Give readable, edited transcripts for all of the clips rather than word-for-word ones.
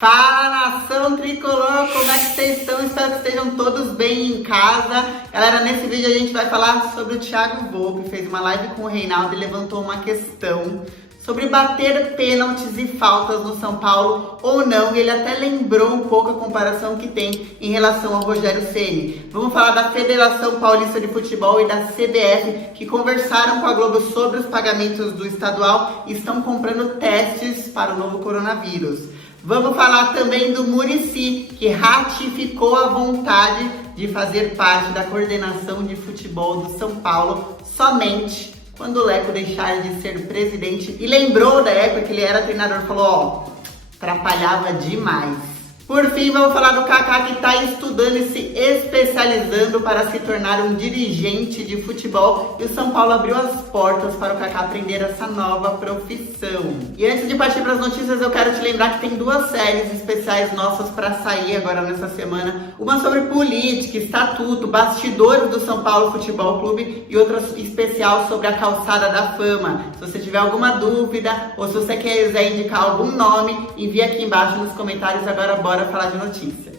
Fala, nação tricolor, como é que vocês estão? Espero que estejam todos bem em casa. Galera, nesse vídeo a gente vai falar sobre o Thiago Volpi, fez uma live com o Reinaldo e levantou uma questão sobre bater pênaltis e faltas no São Paulo ou não. E ele até lembrou um pouco a comparação que tem em relação ao Rogério Ceni. Vamos falar da Federação Paulista de Futebol e da CBF, que conversaram com a Globo sobre os pagamentos do estadual e estão comprando testes para o novo coronavírus. Vamos falar também do Muricy, que ratificou a vontade de fazer parte da coordenação de futebol do São Paulo somente quando o Leco deixar de ser presidente. E lembrou da época que ele era treinador, falou, atrapalhava demais. Por fim, vamos falar do Kaká, que está estudando e se especializando para se tornar um dirigente de futebol. E o São Paulo abriu as portas para o Kaká aprender essa nova profissão. E antes de partir para as notícias, eu quero te lembrar que tem duas séries especiais nossas para sair agora nessa semana. Uma sobre política, estatuto, bastidores do São Paulo Futebol Clube e outra especial sobre a Calçada da Fama. Se você tiver alguma dúvida ou se você quiser indicar algum nome, envie aqui embaixo nos comentários. Agora bora falar de notícia.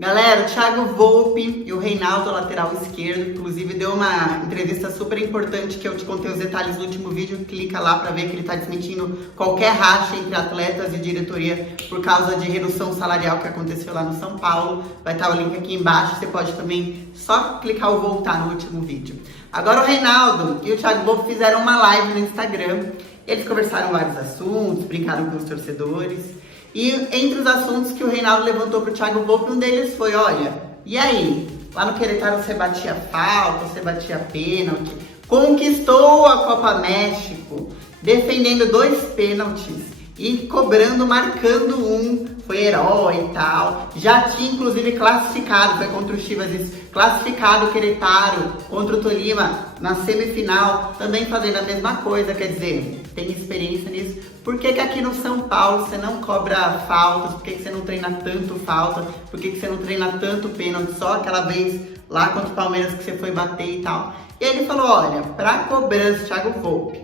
Galera, o Thiago Volpi e o Reinaldo, lateral esquerdo, inclusive deu uma entrevista super importante que eu te contei os detalhes no último vídeo. Clica lá para ver que ele está desmentindo qualquer racha entre atletas e diretoria por causa de redução salarial que aconteceu lá no São Paulo. Vai estar o link aqui embaixo, você pode também só clicar ou voltar no último vídeo. Agora o Reinaldo e o Thiago Volpi fizeram uma live no Instagram. Eles conversaram vários assuntos, brincaram com os torcedores. E entre os assuntos que o Reinaldo levantou para o Thiago Volpi, um deles foi, olha, e aí? Lá no Querétaro você batia falta, você batia pênalti, conquistou a Copa México, defendendo 2 pênaltis e cobrando, marcando um, foi herói e tal. Já tinha inclusive classificado, foi contra o Chivas, classificado o Querétaro contra o Tolima na semifinal, também fazendo a mesma coisa, quer dizer, tem experiência nisso. Por que aqui no São Paulo você não cobra faltas? Por que você não treina tanto falta? Por que você não treina tanto pênalti? Só aquela vez lá contra o Palmeiras que você foi bater e tal. E aí ele falou, olha, pra cobrança, Thiago Volpi,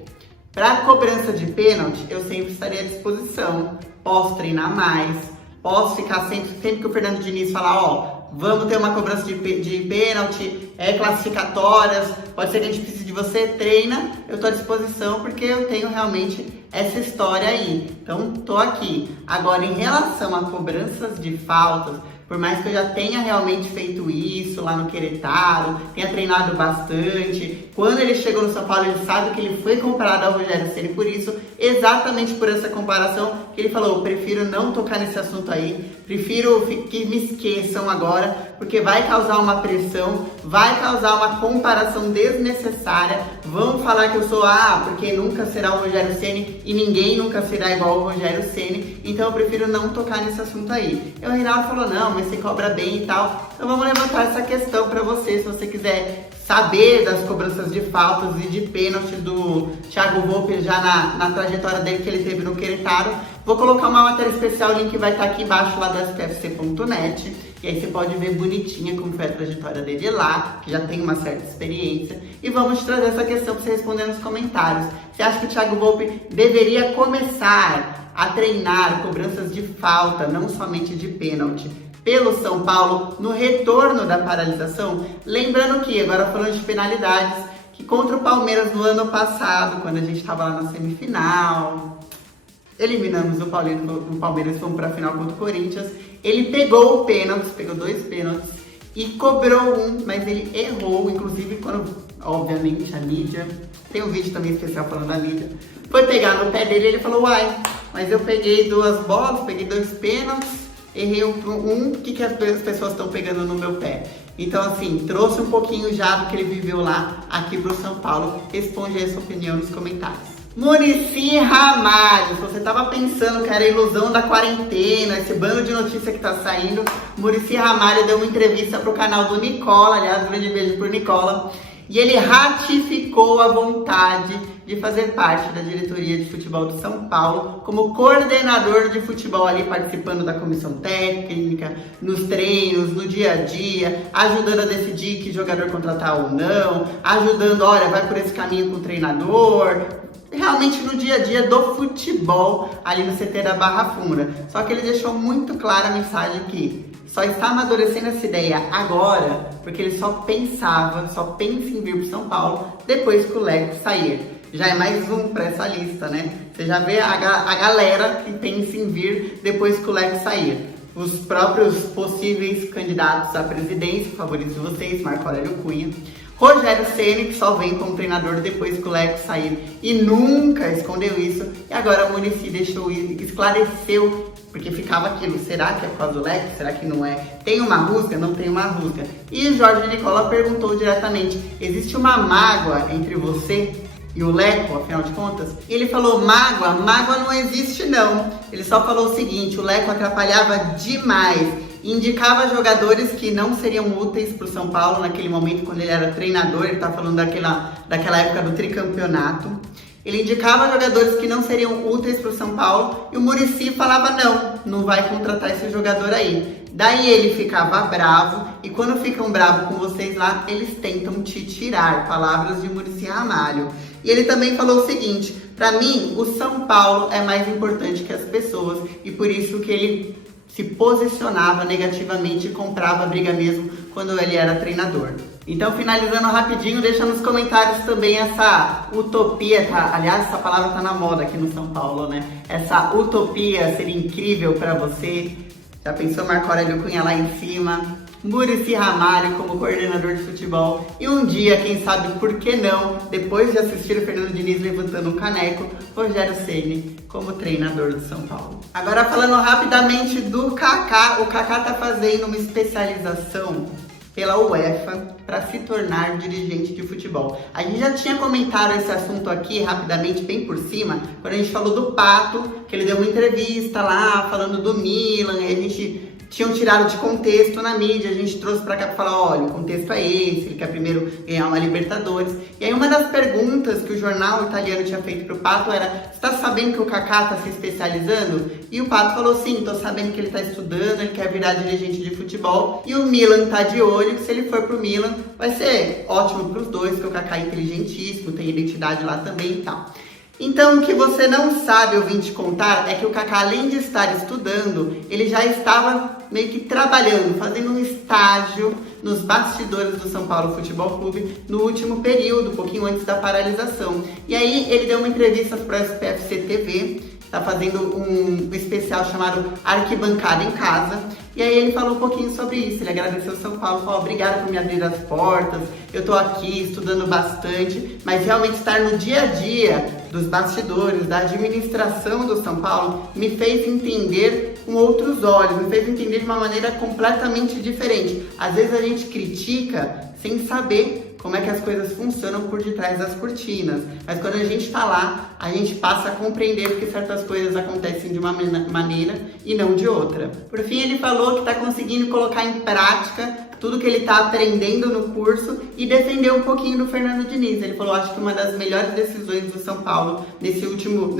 pra cobrança de pênalti, eu sempre estarei à disposição. Posso treinar mais, posso ficar sempre que o Fernando Diniz falar, vamos ter uma cobrança de pênalti, classificatórias, pode ser que a gente precise de você, treina, eu tô à disposição porque eu tenho realmente essa história aí. Então, tô aqui. Agora, em relação a cobranças de faltas, por mais que eu já tenha realmente feito isso lá no Querétaro, tenha treinado bastante, quando ele chegou no São Paulo, ele sabe que ele foi comparado ao Rogério Ceni, por isso, exatamente por essa comparação, que ele falou, prefiro não tocar nesse assunto aí, prefiro que me esqueçam agora, porque vai causar uma pressão, vai causar uma comparação desnecessária, vão falar que eu sou, porque nunca será o Rogério Ceni e ninguém nunca será igual ao Rogério Ceni, então eu prefiro não tocar nesse assunto aí. E o Reinaldo falou, não, mas você cobra bem e tal. Então vamos levantar essa questão para você, se você quiser saber das cobranças de faltas e de pênaltis do Thiago Volpi já na trajetória dele que ele teve no Querétaro. Vou colocar uma matéria especial, o link vai estar aqui embaixo lá do stfc.net. E aí você pode ver bonitinha como foi a trajetória dele lá, que já tem uma certa experiência. E vamos te trazer essa questão para você responder nos comentários. Você acha que o Thiago Volpi deveria começar a treinar cobranças de falta, não somente de pênalti, pelo São Paulo no retorno da paralisação? Lembrando que, agora falando de penalidades, que contra o Palmeiras no ano passado, quando a gente estava lá na semifinal, eliminamos o Palmeiras, fomos para a final contra o Corinthians, ele pegou o pênalti, pegou 2 pênaltis e cobrou um, mas ele errou, inclusive quando, obviamente, a mídia, tem um vídeo também especial falando da mídia, foi pegar no pé dele e ele falou, mas eu peguei 2 bolas, peguei 2 pênaltis, errei um, o que as pessoas estão pegando no meu pé? Então, assim, trouxe um pouquinho já do que ele viveu lá, aqui pro São Paulo. Responde aí a sua opinião nos comentários. Muricy Ramalho, se você tava pensando que era ilusão da quarentena, esse bando de notícia que tá saindo, Muricy Ramalho deu uma entrevista pro canal do Nicola, aliás, um grande beijo pro Nicola, E ele ratificou a vontade de fazer parte da diretoria de futebol do São Paulo como coordenador de futebol ali, participando da comissão técnica, nos treinos, no dia a dia, ajudando a decidir que jogador contratar ou não, ajudando, olha, vai por esse caminho com o treinador, realmente no dia a dia do futebol ali no CT da Barra Funda. Só que ele deixou muito clara a mensagem que só está amadurecendo essa ideia agora porque ele só pensa em vir para São Paulo depois que o Leco sair. Já é mais um para essa lista, né? Você já vê a galera que pensa em vir depois que o Leco sair. Os próprios possíveis candidatos à presidência, favoritos de vocês, Marco Aurélio Cunha. Rogério Ceni, que só vem como treinador depois que o Leco sair e nunca escondeu isso. E agora o Muricy esclareceu, porque ficava aquilo, será que é por causa do Leco? Será que não é? Tem uma rusga? Não tem uma rusga. E o Jorge Nicola perguntou diretamente, existe uma mágoa entre você e o Leco, afinal de contas? Ele falou, mágoa não existe não. Ele só falou o seguinte, o Leco atrapalhava demais, indicava jogadores que não seriam úteis para o São Paulo naquele momento, quando ele era treinador, ele tá falando daquela época do tricampeonato. Ele indicava jogadores que não seriam úteis para o São Paulo e o Muricy falava, não vai contratar esse jogador aí. Daí ele ficava bravo e quando ficam bravos com vocês lá, eles tentam te tirar. Palavras de Muricy Ramalho. E ele também falou o seguinte, para mim, o São Paulo é mais importante que as pessoas e por isso que ele se posicionava negativamente e comprava a briga mesmo quando ele era treinador. Então, finalizando rapidinho, deixa nos comentários também essa utopia, aliás, essa palavra tá na moda aqui no São Paulo, né? Essa utopia seria incrível para você. Já pensou Marco Aurélio Cunha lá em cima? Muricy Ramalho como coordenador de futebol e um dia, quem sabe por que não, depois de assistir o Fernando Diniz levantando um caneco, Rogério Ceni como treinador do São Paulo. Agora falando rapidamente do Kaká, o Kaká tá fazendo uma especialização pela UEFA para se tornar dirigente de futebol. A gente já tinha comentado esse assunto aqui rapidamente, bem por cima, quando a gente falou do Pato, que ele deu uma entrevista lá falando do Milan, e a gente tinham tirado de contexto na mídia, a gente trouxe pra cá pra falar, olha, o contexto é esse, ele quer primeiro ganhar uma Libertadores. E aí uma das perguntas que o jornal italiano tinha feito pro Pato era, você tá sabendo que o Kaká tá se especializando? E o Pato falou, sim, tô sabendo que ele tá estudando, ele quer virar dirigente de futebol. E o Milan tá de olho, que se ele for pro Milan, vai ser ótimo pros dois, porque o Kaká é inteligentíssimo, tem identidade lá também e tal. Então, o que você não sabe, eu vim te contar, é que o Kaká, além de estar estudando, ele já estava meio que trabalhando, fazendo um estágio nos bastidores do São Paulo Futebol Clube no último período, um pouquinho antes da paralisação. E aí, ele deu uma entrevista para o SPFC TV, está fazendo um especial chamado Arquibancada em Casa. E aí ele falou um pouquinho sobre isso, ele agradeceu o São Paulo, falou, obrigado por me abrir as portas, eu tô aqui estudando bastante, mas realmente estar no dia a dia dos bastidores, da administração do São Paulo, me fez entender com outros olhos, me fez entender de uma maneira completamente diferente. Às vezes a gente critica sem saber como é que as coisas funcionam por detrás das cortinas. Mas quando a gente tá lá, a gente passa a compreender que certas coisas acontecem de uma maneira e não de outra. Por fim, ele falou que tá conseguindo colocar em prática tudo que ele tá aprendendo no curso e defendeu um pouquinho do Fernando Diniz. Ele falou, acho que uma das melhores decisões do São Paulo nesses últimos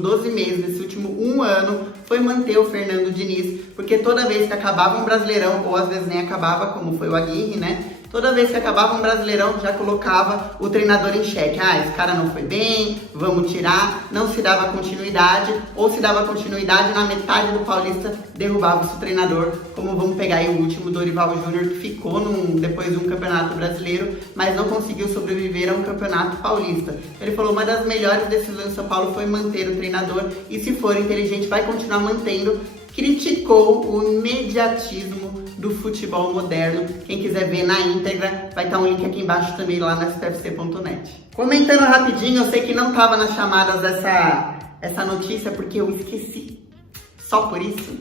12 meses, nesse último 1 ano, foi manter o Fernando Diniz, porque toda vez que acabava um Brasileirão, ou às vezes nem acabava, como foi o Aguirre, né? Toda vez que acabava um Brasileirão, já colocava o treinador em xeque. Ah, esse cara não foi bem, vamos tirar. Não se dava continuidade, ou se dava continuidade, na metade do Paulista derrubava-se o treinador, como vamos pegar aí o último Dorival Júnior, que ficou depois de um campeonato brasileiro, mas não conseguiu sobreviver a um campeonato paulista. Ele falou, uma das melhores decisões do São Paulo foi manter o treinador, e se for inteligente, vai continuar mantendo. Criticou o imediatismo do futebol moderno. Quem quiser ver na íntegra, vai estar um link aqui embaixo também lá na spfc.net. Comentando rapidinho, eu sei que não estava nas chamadas essa notícia porque eu esqueci, só por isso.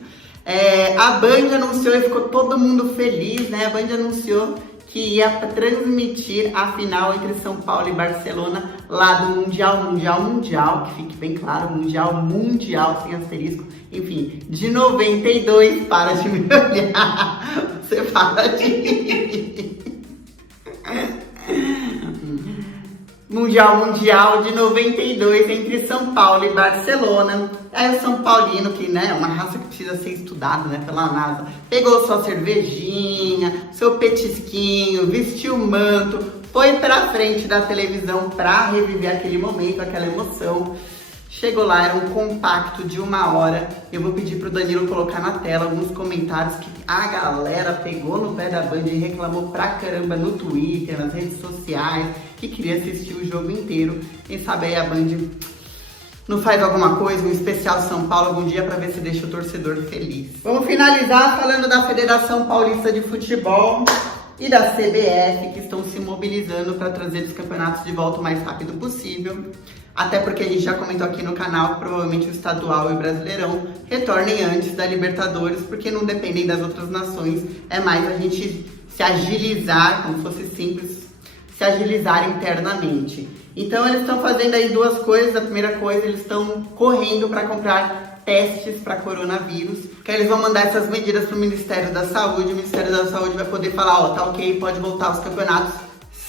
A Band anunciou e ficou todo mundo feliz, né? A Band anunciou que ia transmitir a final entre São Paulo e Barcelona lá do Mundial, que fique bem claro, Mundial, sem asterisco, enfim, de 92, para de me olhar, você para de... Mundial de 92 entre São Paulo e Barcelona. Aí o São Paulino, que né, é uma raça que precisa ser estudada né, pela NASA, pegou sua cervejinha, seu petisquinho, vestiu o manto, foi pra frente da televisão pra reviver aquele momento, aquela emoção. Chegou lá, era um compacto de 1 hora. Eu vou pedir pro Danilo colocar na tela alguns comentários que a galera pegou no pé da Band e reclamou pra caramba no Twitter, nas redes sociais, que queria assistir o jogo inteiro. Quem sabe aí a Band não faz alguma coisa, um especial São Paulo algum dia pra ver se deixa o torcedor feliz. Vamos finalizar falando da Federação Paulista de Futebol e da CBF, que estão se mobilizando para trazer os campeonatos de volta o mais rápido possível. Até porque a gente já comentou aqui no canal que provavelmente o estadual e o Brasileirão retornem antes da Libertadores, porque não dependem das outras nações. É mais a gente se agilizar, como se fosse simples, se agilizar internamente. Então eles estão fazendo aí 2 coisas. A primeira coisa, eles estão correndo para comprar testes para coronavírus, que eles vão mandar essas medidas para o Ministério da Saúde. O Ministério da Saúde vai poder falar, ó, tá ok, pode voltar aos campeonatos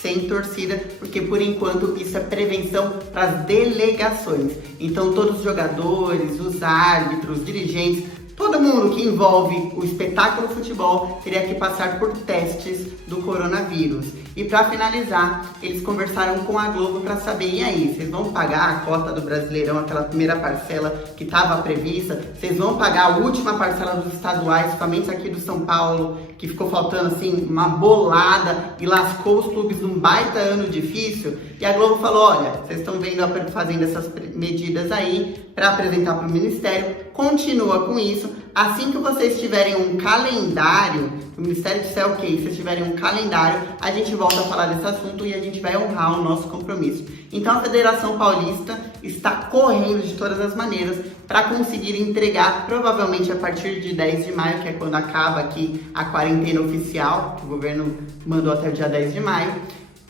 sem torcida, porque por enquanto isso é prevenção para as delegações. Então todos os jogadores, os árbitros, os dirigentes, todo mundo que envolve o espetáculo futebol teria que passar por testes do coronavírus. E para finalizar, eles conversaram com a Globo para saber, e aí, vocês vão pagar a cota do Brasileirão, aquela primeira parcela que estava prevista? Vocês vão pagar a última parcela dos estaduais, somente aqui do São Paulo, que ficou faltando assim uma bolada e lascou os clubes num baita ano difícil? E a Globo falou, olha, vocês estão vendo fazendo essas medidas aí para apresentar para o Ministério, continua com isso. Assim que vocês tiverem um calendário, o Ministério disser ok, se vocês tiverem um calendário, a gente volta a falar desse assunto e a gente vai honrar o nosso compromisso. Então a Federação Paulista está correndo de todas as maneiras para conseguir entregar, provavelmente a partir de 10 de maio, que é quando acaba aqui a quarentena oficial, que o governo mandou até o dia 10 de maio.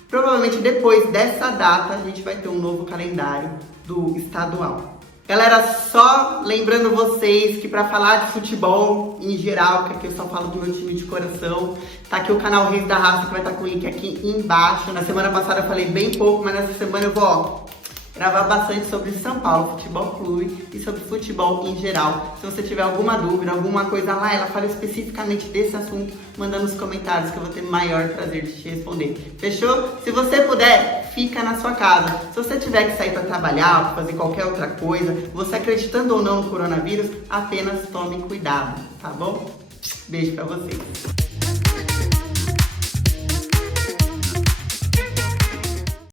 Provavelmente depois dessa data a gente vai ter um novo calendário do estadual. Galera, só lembrando vocês que para falar de futebol em geral, que aqui eu só falo do meu time de coração, tá aqui o canal Reis da Raça, que vai estar com o link aqui embaixo. Na semana passada eu falei bem pouco, mas nessa semana eu vou gravar bastante sobre São Paulo Futebol Clube e sobre futebol em geral. Se você tiver alguma dúvida, alguma coisa lá, ela fala especificamente desse assunto, manda nos comentários que eu vou ter maior prazer de te responder. Fechou? Se você puder, fica na sua casa. Se você tiver que sair para trabalhar, para fazer qualquer outra coisa, você acreditando ou não no coronavírus, apenas tome cuidado, tá bom? Beijo pra vocês.